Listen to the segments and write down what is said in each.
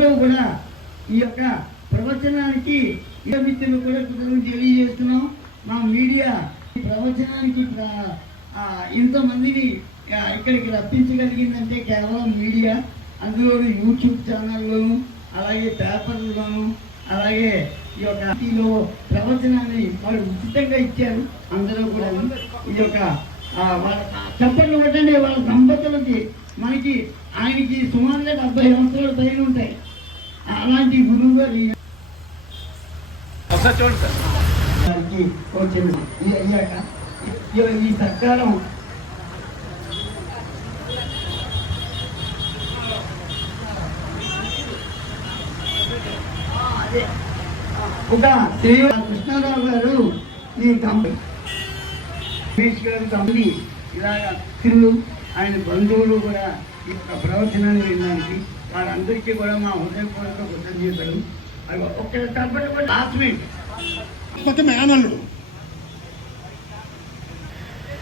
అందరూ కూడా ఈ యొక్క ప్రవచనానికి ఏ మిత్రులు కూడా కృతజ్ఞతలు తెలియజేస్తున్నాం. మా మీడియా ఈ ప్రవచనానికి ఇంతమందిని ఇక్కడికి రప్పించగలిగిందంటే కేవలం మీడియా. అందులో యూట్యూబ్ ఛానల్లోను అలాగే పేపర్లోను అలాగే ఈ యొక్క ఈలో ప్రవచనాన్ని వాళ్ళు ఉచితంగా ఇచ్చారు. అందరూ కూడా ఈ యొక్క వాళ్ళ చప్పట్లు కొట్టండి వాళ్ళ దంపతులకి మనకి ఆయనకి సుమారుగా డెబ్బై సంవత్సరాలు పైన ఉంటాయి. అలాంటి గురువు గారు చూడండి సార్. ఈ- సత్కారం. ఒక శ్రీ కృష్ణారావు గారు ఈ గారు ఇలాగ మిత్రులు ఆయన బంధువులు కూడా యొక్క ప్రవచనాన్ని వినడానికి వారందరికీ కూడా మా హృదయపూర్వక కృతజ్ఞతలు. అవి ఒక్క తప్పటి లాస్ట్ మినిట్ పక్క మేనల్లుడు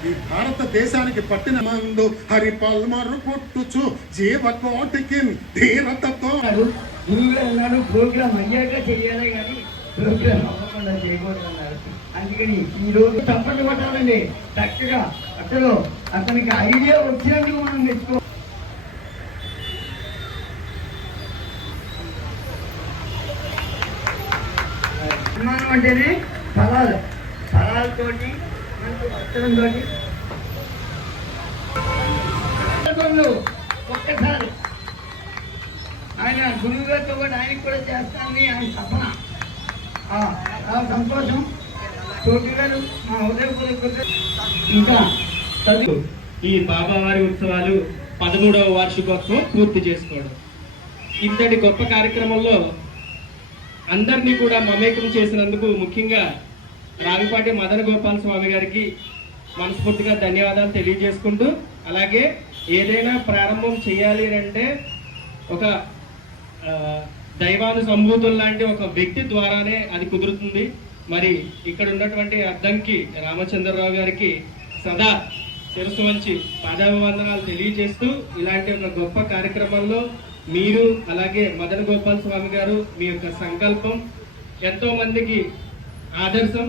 ఈ భారతదేశానికి పట్టిన మందు హరి పల్మరు పుట్టుచు జీవకోటికి ధీరతతో అన్నాడు ప్రోగ్రామ్ అయ్యాక చేయాలి కానీ ప్రోగ్రామ్ అవ్వకుండా చేయకూడదు అన్నారు అందుకని ఈ రోజు తప్పటి కొట్టాలండి. చక్కగా అసలు అతనికి ఐడియా వచ్చినందుకు మనం తెచ్చుకో విమానం అంటేనే ఫలాలు. ఫలాలతో వస్త్రంతో ఒక్కసారి ఆయన గురువు గారితో కూడా ఆయనకి కూడా చేస్తానని ఆయన తపన. ఆ, సంతోషం చోటు గారు మా హృదయపూర్వక ఇంకా చదువు. ఈ బాబావారి ఉత్సవాలు పదమూడవ వార్షికోత్సవం పూర్తి చేసుకోవడం. ఇంతటి గొప్ప కార్యక్రమంలో అందరినీ కూడా మమేకం చేసినందుకు ముఖ్యంగా రావిపాటి మదన గోపాల స్వామి గారికి మనస్ఫూర్తిగా ధన్యవాదాలు తెలియజేసుకుంటూ అలాగే ఏదైనా ప్రారంభం చేయాలి అంటే ఒక దైవాను సంభూతులు లాంటి ఒక వ్యక్తి ద్వారానే అది కుదురుతుంది. మరి ఇక్కడ ఉన్నటువంటి అద్దంకి రామచంద్రరావు గారికి సదా శిరస్సు వంచి పాదాభివందనాలు తెలియజేస్తూ ఇలాంటి ఒక గొప్ప కార్యక్రమంలో మీరు అలాగే మదన గోపాల్ స్వామి గారు మీ యొక్క సంకల్పం ఎంతో మందికి ఆదర్శం.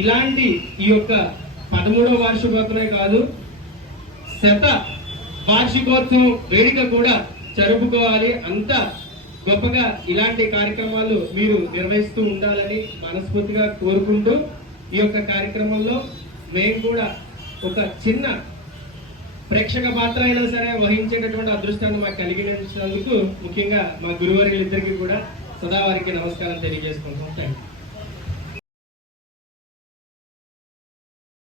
ఇలాంటి ఈ యొక్క పదమూడవ వార్షికోత్సవమే కాదు శత వార్షికోత్సవం వేడుక కూడా జరుపుకోవాలి. అంత గొప్పగా ఇలాంటి కార్యక్రమాలు మీరు నిర్వహిస్తూ ఉండాలని మనస్ఫూర్తిగా కోరుకుంటూ ఈ యొక్క కార్యక్రమంలో మేము కూడా ఒక చిన్న ప్రేక్షక పాత్ర అయినా సరే వహించేటటువంటి అదృష్టాన్ని మాకు కలిగించినందుకు ముఖ్యంగా మా గురువారిద్దరికీ కూడా సదా వారికి నమస్కారం తెలియజేసుకుంటాం థ్యాంక్ యూ